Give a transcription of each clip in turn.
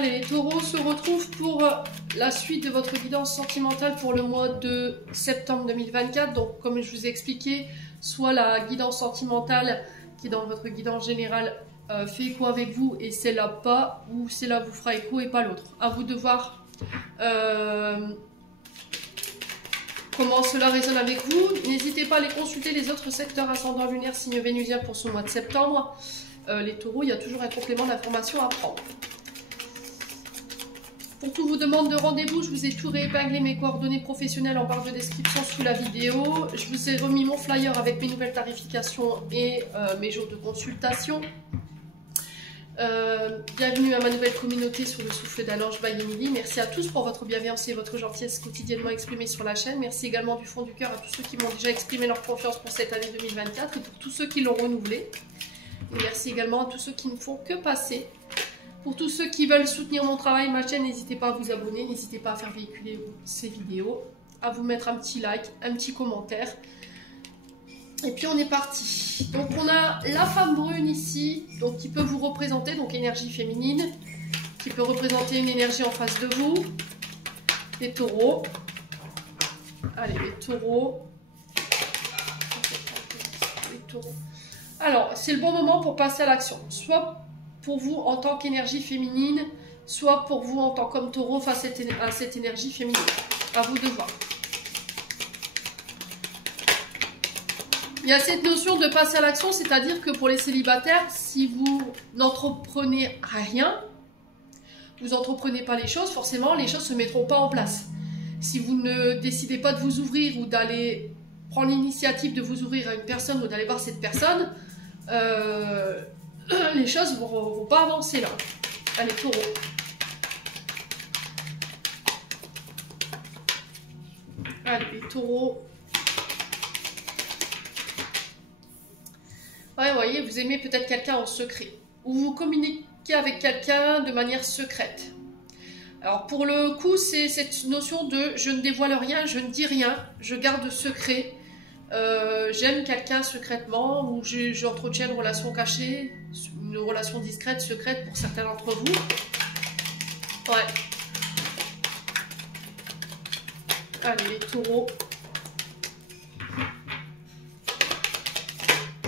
Allez, les taureaux, on se retrouve pour la suite de votre guidance sentimentale pour le mois de septembre 2024. Donc, comme je vous ai expliqué, soit la guidance sentimentale qui est dans votre guidance générale fait écho avec vous et celle-là pas, ou celle-là vous fera écho et pas l'autre. À vous de voir comment cela résonne avec vous. N'hésitez pas à aller consulter les autres secteurs ascendant lunaire, signe vénusien pour ce mois de septembre. Les taureaux, il y a toujours un complément d'information à prendre. Pour toute vous demande de rendez-vous, je vous ai tout réépinglé mes coordonnées professionnelles en barre de description sous la vidéo. Je vous ai remis mon flyer avec mes nouvelles tarifications et mes jours de consultation. Bienvenue à ma nouvelle communauté sur le souffle d'un ange by Emily. Merci à tous pour votre bienveillance et votre gentillesse quotidiennement exprimée sur la chaîne. Merci également du fond du cœur à tous ceux qui m'ont déjà exprimé leur confiance pour cette année 2024 et pour tous ceux qui l'ont renouvelée. Et merci également à tous ceux qui ne font que passer. Pour tous ceux qui veulent soutenir mon travail, ma chaîne, n'hésitez pas à vous abonner, n'hésitez pas à faire véhiculer ces vidéos, à vous mettre un petit like, un petit commentaire. Et puis on est parti. Donc on a la femme brune ici, donc qui peut vous représenter, donc énergie féminine, qui peut représenter une énergie en face de vous. Les taureaux. Allez, les taureaux. Les taureaux. Alors, c'est le bon moment pour passer à l'action. Soit pour vous en tant qu'énergie féminine, soit pour vous en tant qu'homme taureau face à cette énergie féminine. À vous de voir. Il y a cette notion de passer à l'action, c'est-à-dire que pour les célibataires, si vous n'entreprenez rien, vous n'entreprenez pas les choses, forcément les choses ne se mettront pas en place. Si vous ne décidez pas de vous ouvrir ou d'aller prendre l'initiative de vous ouvrir à une personne ou d'aller voir cette personne, les choses ne vont pas avancer là. Allez, taureau. Allez, les taureaux. Ouais, vous voyez, vous aimez peut-être quelqu'un en secret. Ou vous communiquez avec quelqu'un de manière secrète. Alors, pour le coup, c'est cette notion de je ne dévoile rien, je ne dis rien, je garde secret. J'aime quelqu'un secrètement ou j'entretiens une relation cachée, une relation discrète, secrète pour certains d'entre vous. Ouais. Allez, les taureaux.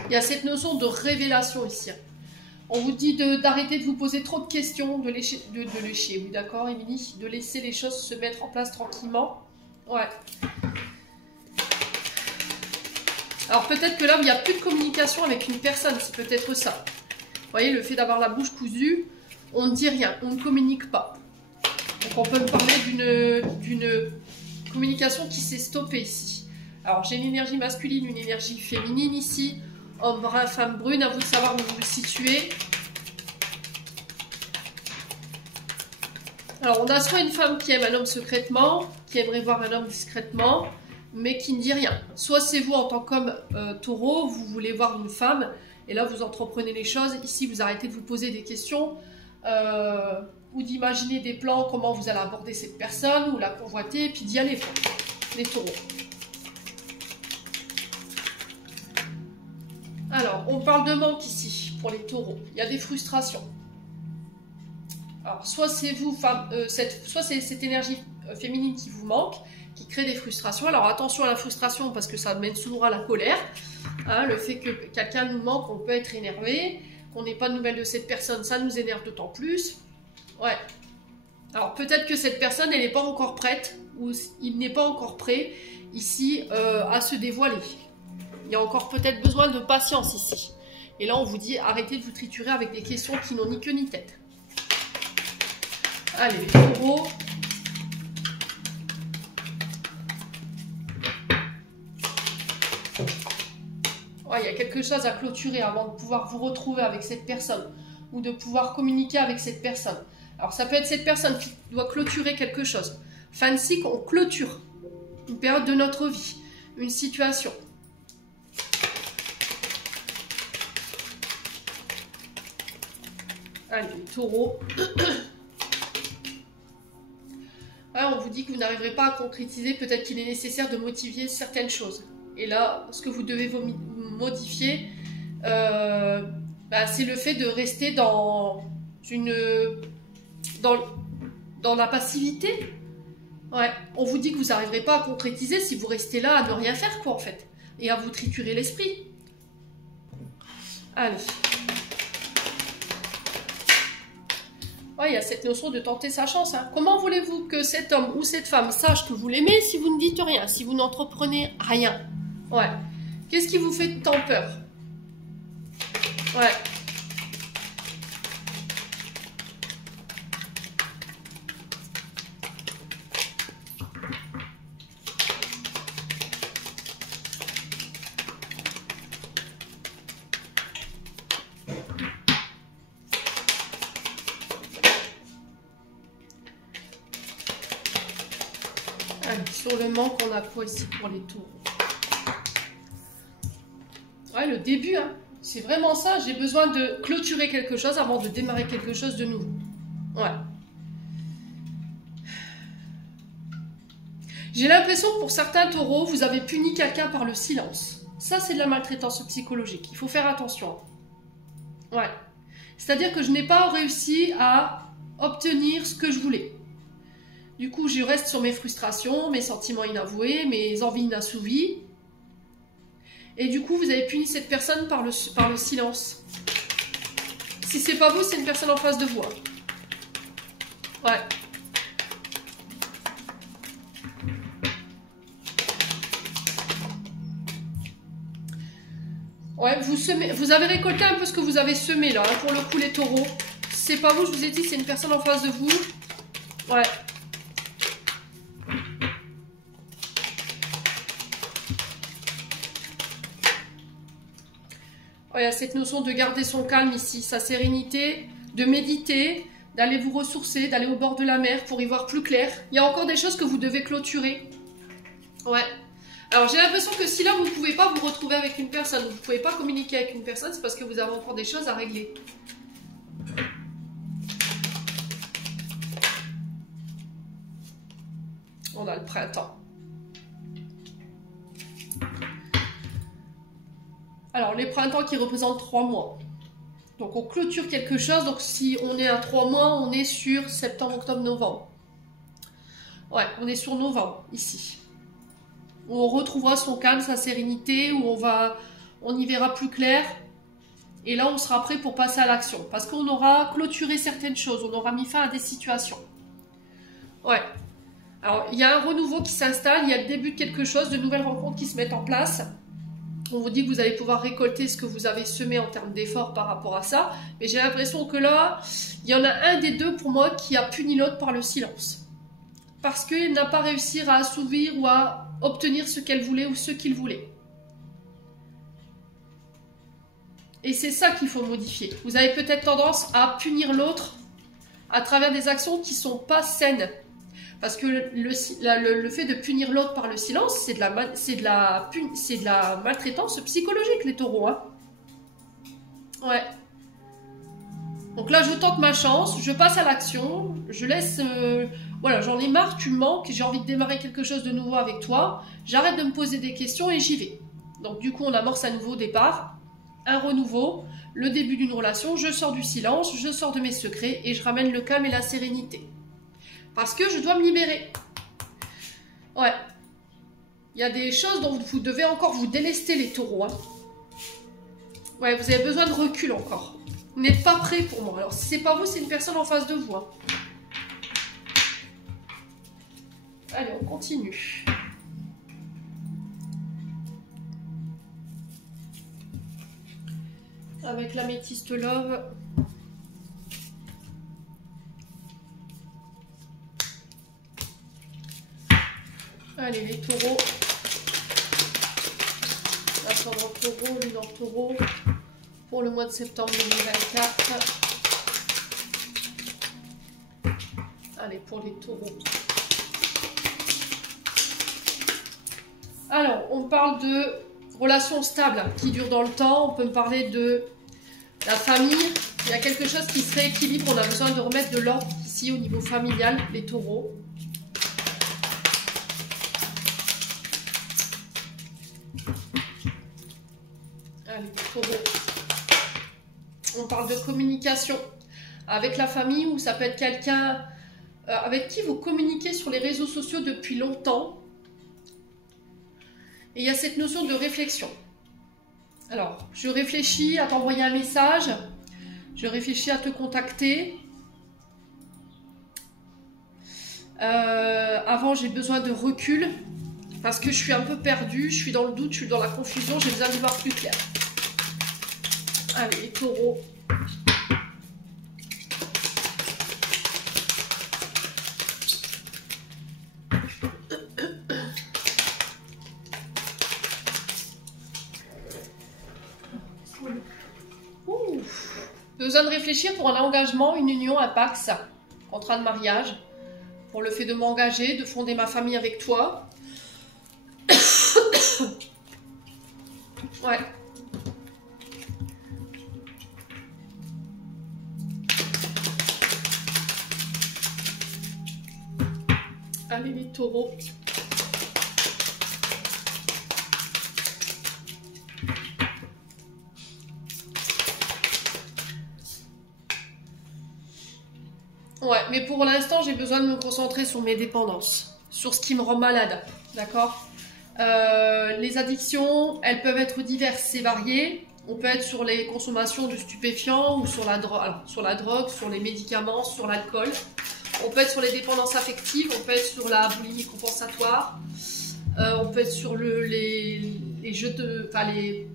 Il y a cette notion de révélation ici. On vous dit d'arrêter de vous poser trop de questions, de lécher, oui d'accord Émilie, de laisser les choses se mettre en place tranquillement. Ouais. Alors peut-être que là, il n'y a plus de communication avec une personne, c'est peut-être ça. Vous voyez, le fait d'avoir la bouche cousue, on ne dit rien, on ne communique pas. Donc on peut me parler d'une communication qui s'est stoppée ici. Alors j'ai une énergie masculine, une énergie féminine ici. Homme brun, femme brune, à vous de savoir où vous vous situez. Alors on a soit une femme qui aime un homme secrètement, qui aimerait voir un homme discrètement, mais qui ne dit rien. Soit c'est vous en tant qu'homme taureau, vous voulez voir une femme, et là vous entreprenez les choses. Ici vous arrêtez de vous poser des questions, ou d'imaginer des plans, comment vous allez aborder cette personne, ou la convoiter, et puis d'y aller, les taureaux. Alors, on parle de manque ici, pour les taureaux. Il y a des frustrations. Alors, soit c'est vous, soit c'est cette énergie féminine qui vous manque, qui crée des frustrations. Alors attention à la frustration parce que ça mène souvent à la colère. Hein, le fait que quelqu'un nous manque, on peut être énervé. Qu'on n'ait pas de nouvelles de cette personne, ça nous énerve d'autant plus. Ouais. Alors peut-être que cette personne, elle n'est pas encore prête, ou il n'est pas encore prêt ici à se dévoiler. Il y a encore peut-être besoin de patience ici. Et là, on vous dit, arrêtez de vous triturer avec des questions qui n'ont ni queue ni tête. Allez, les taureaux. Ouais, il y a quelque chose à clôturer avant de pouvoir vous retrouver avec cette personne ou de pouvoir communiquer avec cette personne. Alors, ça peut être cette personne qui doit clôturer quelque chose. Fin de cycle, on clôture une période de notre vie, une situation. Allez, les taureaux. Ouais, on vous dit que vous n'arriverez pas à concrétiser. Peut-être qu'il est nécessaire de modifier certaines choses. Et là, ce que vous devez modifier, c'est le fait de rester dans une dans la passivité. Ouais, on vous dit que vous n'arriverez pas à concrétiser si vous restez là à ne rien faire, quoi, en fait. Et à vous triturer l'esprit. Allez. Ouais, il y a cette notion de tenter sa chance. Hein. Comment voulez-vous que cet homme ou cette femme sache que vous l'aimez si vous ne dites rien, si vous n'entreprenez rien? Ouais. Qu'est-ce qui vous fait tant peur? Ouais. Sur le manque, on a quoi ici pour les taureaux? Ouais, le début, hein. C'est vraiment ça. J'ai besoin de clôturer quelque chose avant de démarrer quelque chose de nouveau. Ouais. J'ai l'impression que pour certains taureaux, vous avez puni quelqu'un par le silence. Ça, c'est de la maltraitance psychologique. Il faut faire attention. Ouais. C'est-à-dire que je n'ai pas réussi à obtenir ce que je voulais. Du coup, je reste sur mes frustrations, mes sentiments inavoués, mes envies inassouvies. Et du coup, vous avez puni cette personne par le silence. Si c'est pas vous, c'est une personne en face de vous. Hein. Ouais. Ouais, vous avez récolté un peu ce que vous avez semé là, hein, pour le coup les taureaux. Si c'est pas vous, je vous ai dit, c'est une personne en face de vous. Ouais. Il y a cette notion de garder son calme ici, sa sérénité, de méditer, d'aller vous ressourcer, d'aller au bord de la mer pour y voir plus clair. Il y a encore des choses que vous devez clôturer. Ouais. Alors j'ai l'impression que si là vous ne pouvez pas vous retrouver avec une personne, vous ne pouvez pas communiquer avec une personne, c'est parce que vous avez encore des choses à régler. On a le printemps. Alors, les printemps qui représentent 3 mois. Donc, on clôture quelque chose. Donc, si on est à 3 mois, on est sur septembre, octobre, novembre. Ouais, on est sur novembre, ici. Où on retrouvera son calme, sa sérénité, où on y verra plus clair. Et là, on sera prêt pour passer à l'action. Parce qu'on aura clôturé certaines choses. On aura mis fin à des situations. Ouais. Alors, il y a un renouveau qui s'installe. Il y a le début de quelque chose, de nouvelles rencontres qui se mettent en place. On vous dit que vous allez pouvoir récolter ce que vous avez semé en termes d'efforts par rapport à ça. Mais j'ai l'impression que là, il y en a un des deux pour moi qui a puni l'autre par le silence. Parce qu'il n'a pas réussi à assouvir ou à obtenir ce qu'elle voulait ou ce qu'il voulait. Et c'est ça qu'il faut modifier. Vous avez peut-être tendance à punir l'autre à travers des actions qui ne sont pas saines. Parce que le fait de punir l'autre par le silence, c'est de la maltraitance psychologique, les taureaux. Hein. Ouais. Donc là, je tente ma chance, je passe à l'action, je laisse... voilà, j'en ai marre, tu me manques, j'ai envie de démarrer quelque chose de nouveau avec toi. J'arrête de me poser des questions et j'y vais. Donc du coup, on amorce un nouveau départ, un renouveau, le début d'une relation, je sors du silence, je sors de mes secrets et je ramène le calme et la sérénité. Parce que je dois me libérer. Ouais. Il y a des choses dont vous devez encore vous délester, les taureaux. Hein. Ouais, vous avez besoin de recul encore. Vous n'êtes pas prêts pour moi. Alors, si c'est pas vous, c'est une personne en face de vous. Hein. Allez, on continue. Avec l'améthyste love. Allez, les taureaux. Ascendant taureau, lune en taureau. Pour le mois de septembre 2024. Allez, pour les taureaux. Alors, on parle de relations stables qui durent dans le temps. On peut me parler de la famille. Il y a quelque chose qui se rééquilibre. On a besoin de remettre de l'ordre ici au niveau familial, les taureaux. Allez, les taureaux. On parle de communication. avec la famille, ou ça peut être quelqu'un avec qui vous communiquez sur les réseaux sociaux depuis longtemps. Et il y a cette notion de réflexion. Alors, je réfléchis à t'envoyer un message, je réfléchis à te contacter. Avant, j'ai besoin de recul parce que je suis un peu perdue, je suis dans le doute, je suis dans la confusion, j'ai besoin d'y voir plus clair. Allez, les taureaux. Besoin de réfléchir pour un engagement, une union, un pax, contrat de mariage, pour le fait de m'engager, de fonder ma famille avec toi. Ouais. Allez les taureaux. Ouais, mais pour l'instant, j'ai besoin de me concentrer sur mes dépendances, sur ce qui me rend malade, d'accord? Les addictions, elles peuvent être diverses et variées. On peut être sur les consommations de stupéfiants ou sur la drogue, sur les médicaments, sur l'alcool. On peut être sur les dépendances affectives, on peut être sur la boulimie compensatoire. On peut être sur les jeux de paris,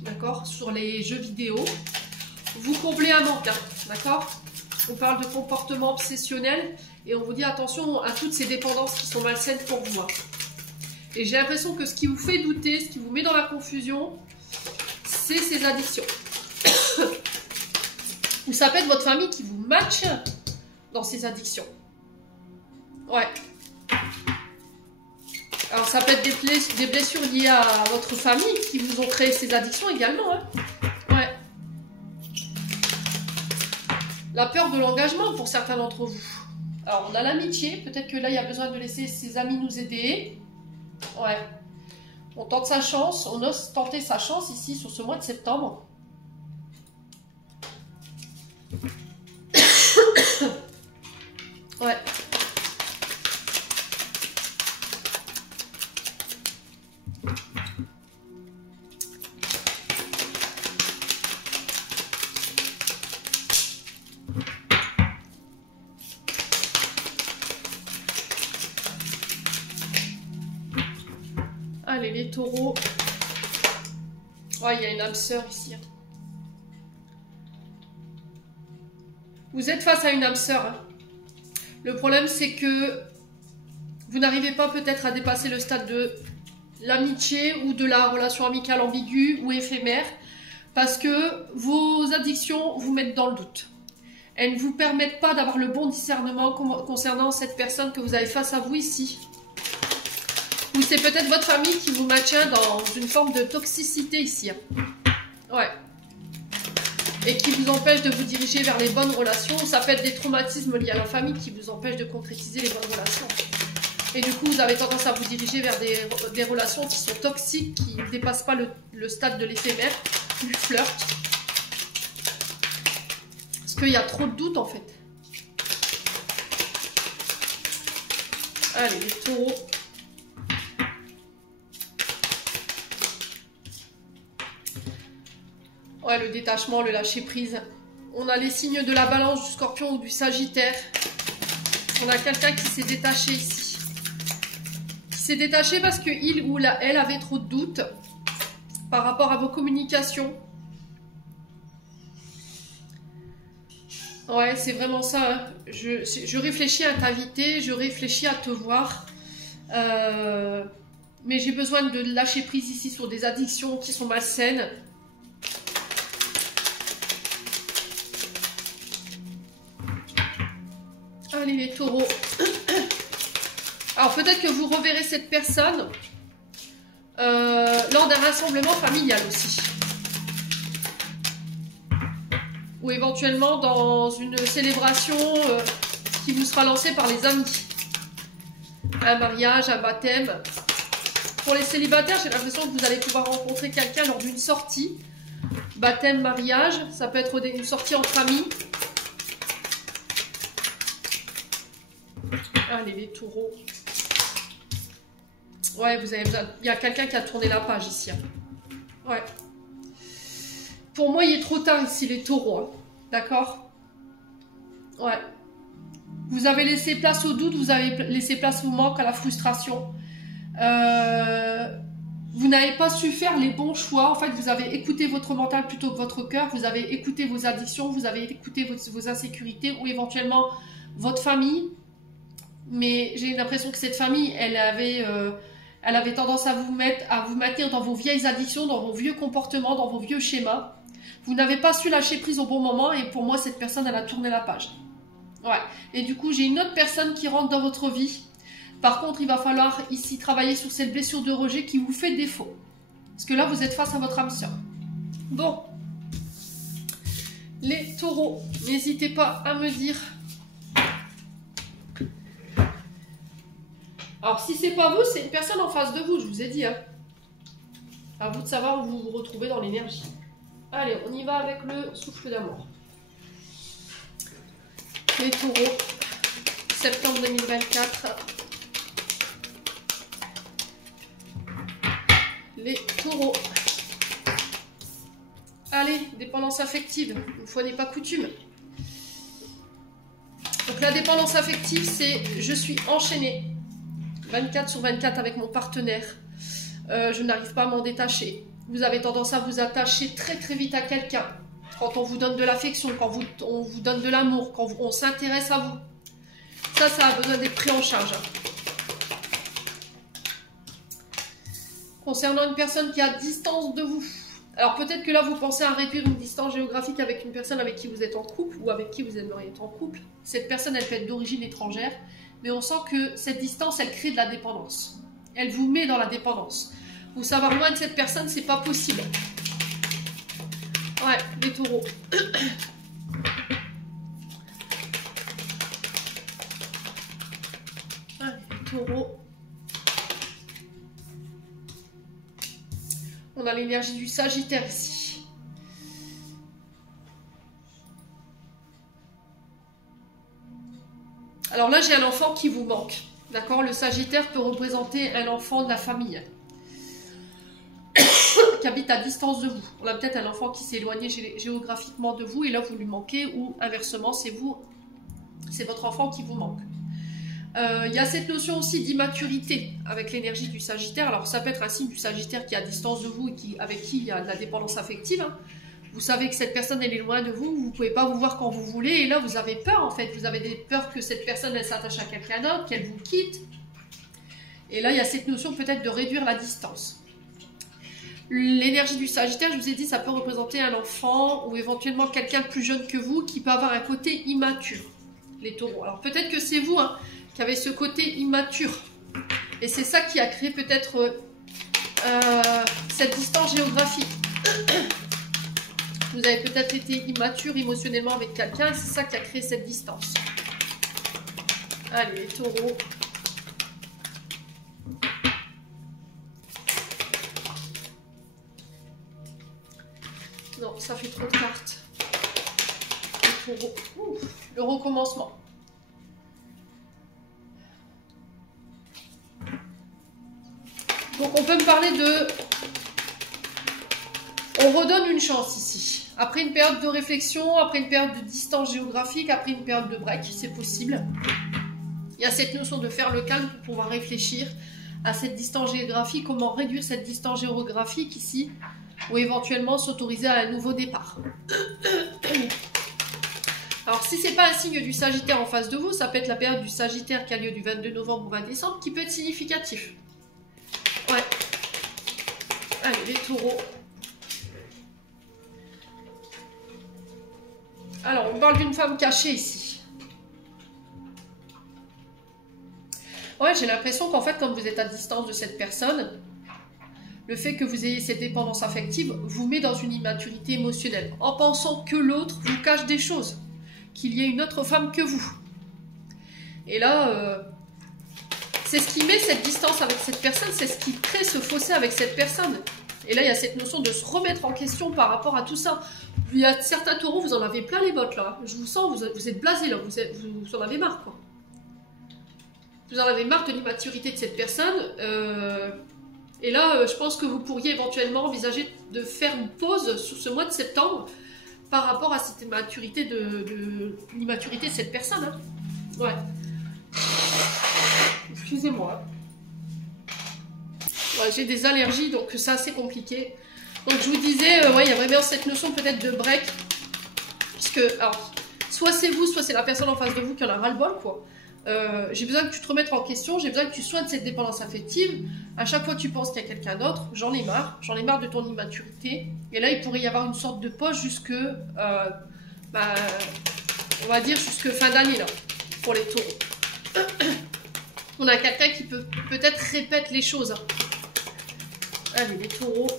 d'accord? Sur les jeux vidéo. Vous comblez un manque, hein, d'accord? On parle de comportement obsessionnel et on vous dit attention à toutes ces dépendances qui sont malsaines pour vous. Et j'ai l'impression que ce qui vous fait douter, ce qui vous met dans la confusion, c'est ces addictions. Ou ça peut être votre famille qui vous matche dans ces addictions. Ouais. Alors ça peut être des blessures liées à votre famille qui vous ont créé ces addictions également. Hein. Ouais. La peur de l'engagement pour certains d'entre vous. Alors on a l'amitié, peut-être que là il y a besoin de laisser ses amis nous aider. Ouais. On tente sa chance, on ose tenter sa chance ici sur ce mois de septembre. Ouais. Allez, les taureaux. Oh, il y a une âme sœur ici. Vous êtes face à une âme sœur. Hein. Le problème, c'est que vous n'arrivez pas peut-être à dépasser le stade de l'amitié ou de la relation amicale ambiguë ou éphémère parce que vos addictions vous mettent dans le doute. Elles ne vous permettent pas d'avoir le bon discernement concernant cette personne que vous avez face à vous ici. Ou c'est peut-être votre famille qui vous maintient dans une forme de toxicité ici. Ouais. Et qui vous empêche de vous diriger vers les bonnes relations. Ça peut être des traumatismes liés à la famille qui vous empêchent de concrétiser les bonnes relations. Et du coup, vous avez tendance à vous diriger vers des relations qui sont toxiques, qui ne dépassent pas le stade de l'éphémère, du flirt. Parce qu'il y a trop de doutes en fait. Allez, les taureaux. Ouais, le détachement, le lâcher prise. On a les signes de la balance, du scorpion ou du sagittaire. On a quelqu'un qui s'est détaché ici. Qui s'est détaché parce qu'il ou elle avait trop de doutes par rapport à vos communications. Ouais, c'est vraiment ça. Hein. Je réfléchis à t'inviter, je réfléchis à te voir. Mais j'ai besoin de lâcher prise ici sur des addictions qui sont malsaines. Allez les taureaux. Alors peut-être que vous reverrez cette personne lors d'un rassemblement familial aussi. Ou éventuellement dans une célébration qui vous sera lancée par les amis. Un mariage, un baptême. Pour les célibataires, j'ai l'impression que vous allez pouvoir rencontrer quelqu'un lors d'une sortie baptême, mariage. Ça peut être une sortie entre amis. Allez, les taureaux. Ouais, vous avez besoin... Il y a quelqu'un qui a tourné la page ici. Hein. Ouais. Pour moi, il est trop tard ici, les taureaux. Hein. D'accord? Ouais. Vous avez laissé place au doute, vous avez laissé place au manque, à la frustration. Vous n'avez pas su faire les bons choix. En fait, vous avez écouté votre mental plutôt que votre cœur. Vous avez écouté vos addictions, vous avez écouté vos insécurités ou éventuellement votre famille. Mais j'ai l'impression que cette famille, elle avait tendance à vous maintenir dans vos vieilles addictions, dans vos vieux comportements, dans vos vieux schémas. Vous n'avez pas su lâcher prise au bon moment et pour moi, cette personne, elle a tourné la page. Ouais. Et du coup, j'ai une autre personne qui rentre dans votre vie. Par contre, il va falloir ici travailler sur cette blessure de rejet qui vous fait défaut. Parce que là, vous êtes face à votre âme sœur. Bon. Les taureaux, n'hésitez pas à me dire. Alors, si c'est pas vous, c'est une personne en face de vous, je vous ai dit. Hein. À vous de savoir où vous vous retrouvez dans l'énergie. Allez, on y va avec le souffle d'amour. Les taureaux, septembre 2024. Les taureaux. Allez, dépendance affective, une fois n'est pas coutume. Donc la dépendance affective, c'est je suis enchaînée 24/24 avec mon partenaire. Je n'arrive pas à m'en détacher. Vous avez tendance à vous attacher très très vite à quelqu'un. Quand on vous donne de l'affection, quand on vous donne de l'amour, quand on s'intéresse à vous. Ça a besoin d'être pris en charge. Concernant une personne qui est à distance de vous. Alors peut-être que là, vous pensez à réduire une distance géographique avec une personne avec qui vous êtes en couple ou avec qui vous aimeriez être en couple. Cette personne, elle peut être d'origine étrangère, mais on sent que cette distance, elle crée de la dépendance. Elle vous met dans la dépendance. Vous savoir loin de cette personne, c'est pas possible. Ouais, les taureaux. Allez, les taureaux. On a l'énergie du Sagittaire ici. Alors là, j'ai un enfant qui vous manque. D'accord? Le Sagittaire peut représenter un enfant de la famille. Qui habite à distance de vous. On a peut-être un enfant qui s'est éloigné géographiquement de vous et là, vous lui manquez ou inversement, c'est votre enfant qui vous manque. Il y a cette notion aussi d'immaturité avec l'énergie du Sagittaire. Alors, ça peut être un signe du Sagittaire qui est à distance de vous et avec qui il y a de la dépendance affective. Hein. Vous savez que cette personne, elle est loin de vous. Vous ne pouvez pas vous voir quand vous voulez. Et là, vous avez peur, en fait. Vous avez peur que cette personne, elle s'attache à quelqu'un d'autre, qu'elle vous quitte. Et là, il y a cette notion peut-être de réduire la distance. L'énergie du Sagittaire, je vous ai dit, ça peut représenter un enfant ou éventuellement quelqu'un de plus jeune que vous qui peut avoir un côté immature. Les taureaux. Alors, peut-être que c'est vous, hein, qui avait ce côté immature. Et c'est ça qui a créé peut-être cette distance géographique. Vous avez peut-être été immature émotionnellement avec quelqu'un, c'est ça qui a créé cette distance. Allez, les taureaux. Non, ça fait trop de cartes. Les taureaux. Ouh, le recommencement. Donc on peut me parler de... On redonne une chance ici. Après une période de réflexion, après une période de distance géographique, après une période de break, c'est possible. Il y a cette notion de faire le calme pour pouvoir réfléchir à cette distance géographique, comment réduire cette distance géographique ici, ou éventuellement s'autoriser à un nouveau départ. Alors si ce n'est pas un signe du Sagittaire en face de vous, ça peut être la période du Sagittaire qui a lieu du 22 novembre au 20 décembre, qui peut être significatif. Ouais. Allez, les taureaux. Alors, on parle d'une femme cachée ici. Ouais, j'ai l'impression qu'en fait, quand vous êtes à distance de cette personne, le fait que vous ayez cette dépendance affective vous met dans une immaturité émotionnelle, en pensant que l'autre vous cache des choses, qu'il y ait une autre femme que vous. Et là... c'est ce qui met cette distance avec cette personne, c'est ce qui crée ce fossé avec cette personne. Et là, il y a cette notion de se remettre en question par rapport à tout ça. Il y a certains taureaux, vous en avez plein les bottes là. Je vous sens, vous êtes blasés là, vous en avez marre quoi. Vous en avez marre de l'immaturité de cette personne. Et là, je pense que vous pourriez éventuellement envisager de faire une pause sur ce mois de septembre par rapport à cette immaturité de l'immaturité de cette personne. Hein. Ouais. Excusez-moi. Ouais, j'ai des allergies, donc c'est assez compliqué. Donc je vous disais, ouais, il y a vraiment cette notion peut-être de break. Puisque, alors, soit c'est vous, soit c'est la personne en face de vous qui en a ras-le-bol, quoi. J'ai besoin que tu te remettes en question, j'ai besoin que tu soignes cette dépendance affective. À chaque fois que tu penses qu'il y a quelqu'un d'autre, j'en ai marre de ton immaturité. Et là, il pourrait y avoir une sorte de pause jusque, on va dire jusque fin d'année, là, pour les taureaux. On a quelqu'un qui peut-être répète les choses. Allez, les taureaux.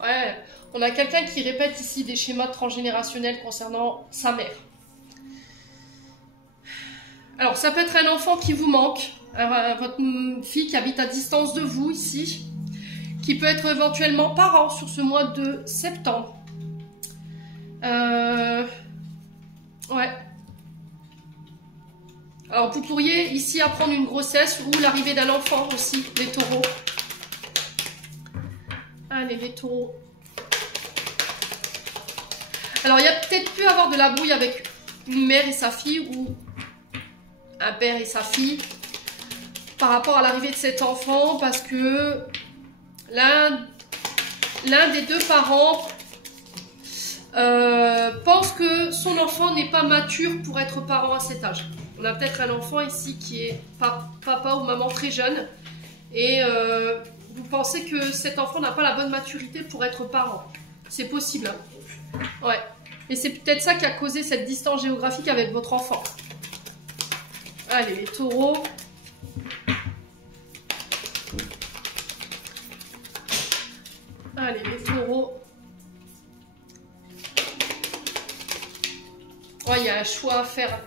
Ouais, on a quelqu'un qui répète ici des schémas transgénérationnels concernant sa mère. Alors, ça peut être un enfant qui vous manque, votre fille qui habite à distance de vous ici, qui peut être éventuellement parent sur ce mois de septembre. Ouais. Alors, vous pourriez ici apprendre une grossesse ou l'arrivée d'un enfant aussi, les taureaux. Allez, les taureaux. Alors, il y a peut-être pu avoir de la brouille avec une mère et sa fille ou un père et sa fille par rapport à l'arrivée de cet enfant parce que l'un des deux parents pense que son enfant n'est pas mature pour être parent à cet âge. On a peut-être un enfant ici qui est papa ou maman très jeune et vous pensez que cet enfant n'a pas la bonne maturité pour être parent. C'est possible. Hein. Ouais. Et c'est peut-être ça qui a causé cette distance géographique avec votre enfant. Allez, les taureaux. Allez, les taureaux. Ouais, il y a un choix à faire.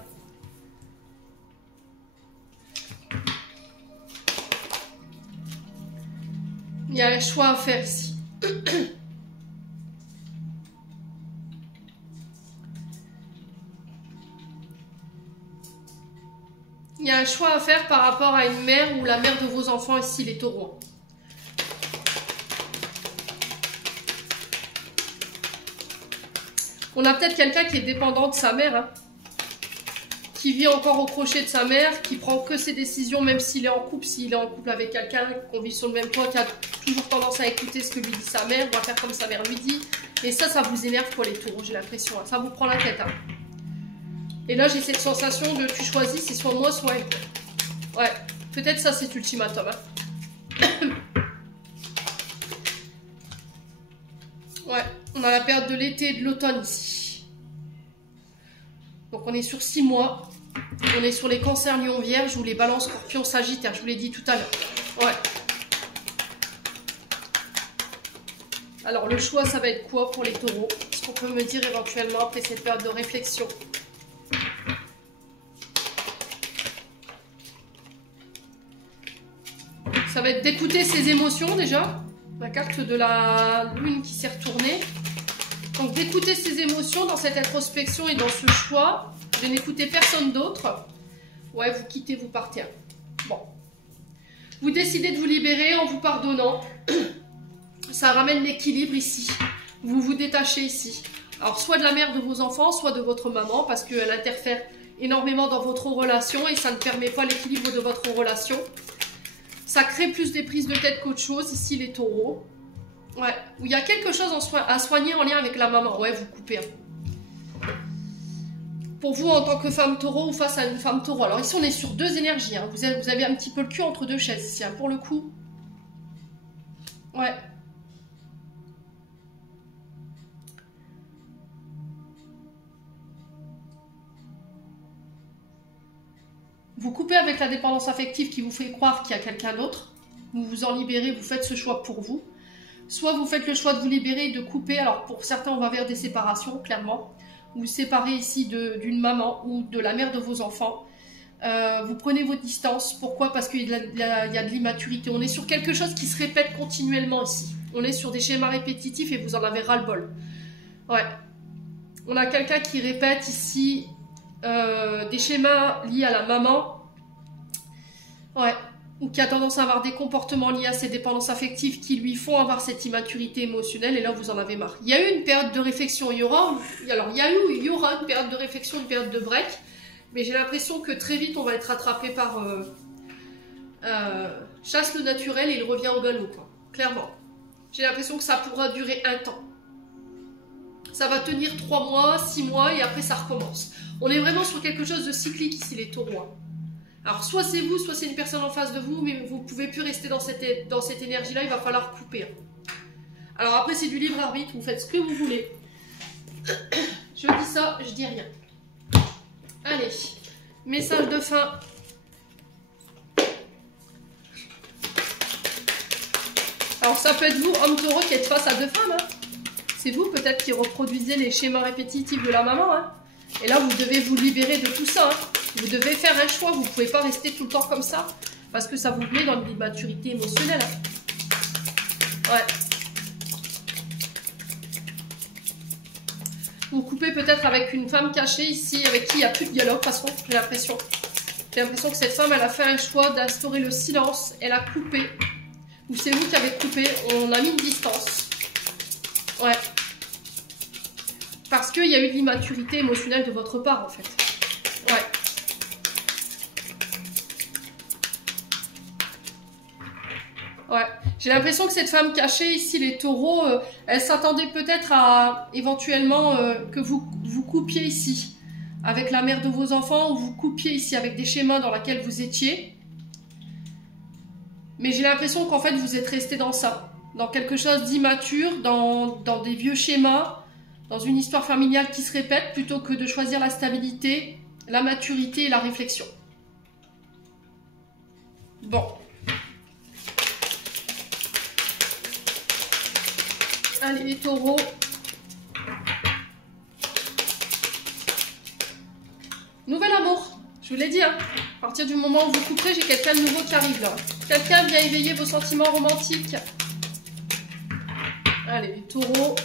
Il y a un choix à faire ici. Il y a un choix à faire par rapport à une mère ou la mère de vos enfants ici, les taureaux. On a peut-être quelqu'un qui est dépendant de sa mère, hein, qui vit encore au crochet de sa mère, qui prend que ses décisions, même s'il est en couple, avec quelqu'un, qu'on vit sur le même toit, qui a toujours tendance à écouter ce que lui dit sa mère, va faire comme sa mère lui dit. Et ça vous énerve quoi les taureaux, j'ai l'impression. Hein. Ça vous prend la tête. Hein. Et là, j'ai cette sensation de tu choisis, c'est soit moi, soit elle. Ouais, peut-être ça, c'est ultimatum. Hein. Ouais, on a la période de l'été et de l'automne ici. Donc, on est sur 6 mois. On est sur les cancers, lions, vierges ou les balances, scorpions, sagittaires. Je vous l'ai dit tout à l'heure. Ouais. Alors, le choix, ça va être quoi pour les taureaux? Est-ce qu'on peut me dire éventuellement après cette période de réflexion? Ça va être d'écouter ses émotions déjà. La carte de la lune qui s'est retournée. Donc d'écouter ses émotions dans cette introspection et dans ce choix. De n'écouter personne d'autre. Ouais, vous quittez, vous partez. Bon. Vous décidez de vous libérer en vous pardonnant. Ça ramène l'équilibre ici. Vous vous détachez ici. Alors soit de la mère de vos enfants, soit de votre maman, parce qu'elle interfère énormément dans votre relation et ça ne permet pas l'équilibre de votre relation. Ça crée plus des prises de tête qu'autre chose, ici les taureaux. Ouais, où il y a quelque chose à soigner en lien avec la maman. Ouais, vous coupez. Hein. Pour vous, en tant que femme taureau ou face à une femme taureau. Alors ici, on est sur deux énergies. Hein. Vous avez un petit peu le cul entre deux chaises ici, hein, pour le coup. Ouais. Vous coupez avec la dépendance affective qui vous fait croire qu'il y a quelqu'un d'autre. Vous vous en libérez, vous faites ce choix pour vous. Soit vous faites le choix de vous libérer et de couper. Alors pour certains, on va vers des séparations, clairement. Vous séparez ici d'une maman ou de la mère de vos enfants. Vous prenez vos distances. Pourquoi? Parce qu'il y a de l'immaturité. On est sur quelque chose qui se répète continuellement ici. On est sur des schémas répétitifs et vous en avez ras-le-bol. Ouais. On a quelqu'un qui répète ici des schémas liés à la maman. Ouais. Ou qui a tendance à avoir des comportements liés à ses dépendances affectives qui lui font avoir cette immaturité émotionnelle, et là vous en avez marre. Il y a eu une période de réflexion, il y aura une période de réflexion, une période de break, mais j'ai l'impression que très vite on va être rattrapé par chasse le naturel et il revient au galop, quoi. Clairement. J'ai l'impression que ça pourra durer un temps. Ça va tenir 3 mois, 6 mois et après ça recommence. On est vraiment sur quelque chose de cyclique ici les taureaux. Alors, soit c'est vous, soit c'est une personne en face de vous, mais vous ne pouvez plus rester dans cette énergie-là, il va falloir couper. Alors après, c'est du libre arbitre, vous faites ce que vous voulez. Je dis ça, je dis rien. Allez, message de fin. Alors, ça peut être vous, homme taureau, qui êtes face à 2 femmes. Hein. C'est vous, peut-être, qui reproduisez les schémas répétitifs de la maman. Hein. Et là, vous devez vous libérer de tout ça. Hein. Vous devez faire un choix, vous ne pouvez pas rester tout le temps comme ça, parce que ça vous met dans l'immaturité émotionnelle. Ouais. Vous coupez peut-être avec une femme cachée ici, avec qui il n'y a plus de dialogue, de toute façon, j'ai l'impression. J'ai l'impression que cette femme, elle a fait un choix d'instaurer le silence, elle a coupé. Ou c'est vous qui avez coupé, on a mis une distance. Ouais. Parce qu'il y a eu de l'immaturité émotionnelle de votre part, en fait. Ouais. Ouais, j'ai l'impression que cette femme cachée ici, les taureaux, elle s'attendait peut-être à éventuellement que vous coupiez ici avec la mère de vos enfants, ou vous coupiez ici avec des schémas dans lesquels vous étiez. Mais j'ai l'impression qu'en fait vous êtes resté dans ça, dans quelque chose d'immature, dans des vieux schémas, dans une histoire familiale qui se répète, plutôt que de choisir la stabilité, la maturité et la réflexion. Bon. Allez les taureaux. Nouvel amour, je vous l'ai dit, hein. À partir du moment où vous couperez, j'ai quelqu'un de nouveau qui arrive là. Quelqu'un vient éveiller vos sentiments romantiques. Allez les taureaux.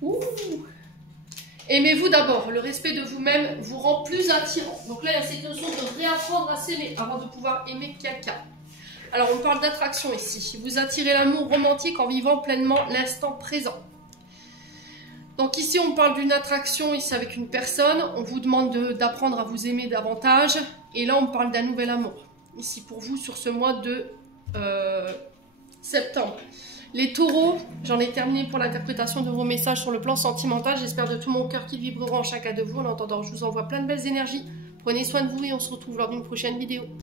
Ouh. Aimez-vous d'abord, le respect de vous-même vous rend plus attirant. Donc là il y a cette notion de réapprendre à s'aimer avant de pouvoir aimer quelqu'un. Alors, on parle d'attraction ici. Vous attirez l'amour romantique en vivant pleinement l'instant présent. Donc ici, on parle d'une attraction ici avec une personne. On vous demande d'apprendre à vous aimer davantage. Et là, on parle d'un nouvel amour. Ici, pour vous, sur ce mois de septembre. Les taureaux, j'en ai terminé pour l'interprétation de vos messages sur le plan sentimental. J'espère de tout mon cœur qu'ils vibreront en chacun de vous. En attendant, je vous envoie plein de belles énergies. Prenez soin de vous et on se retrouve lors d'une prochaine vidéo.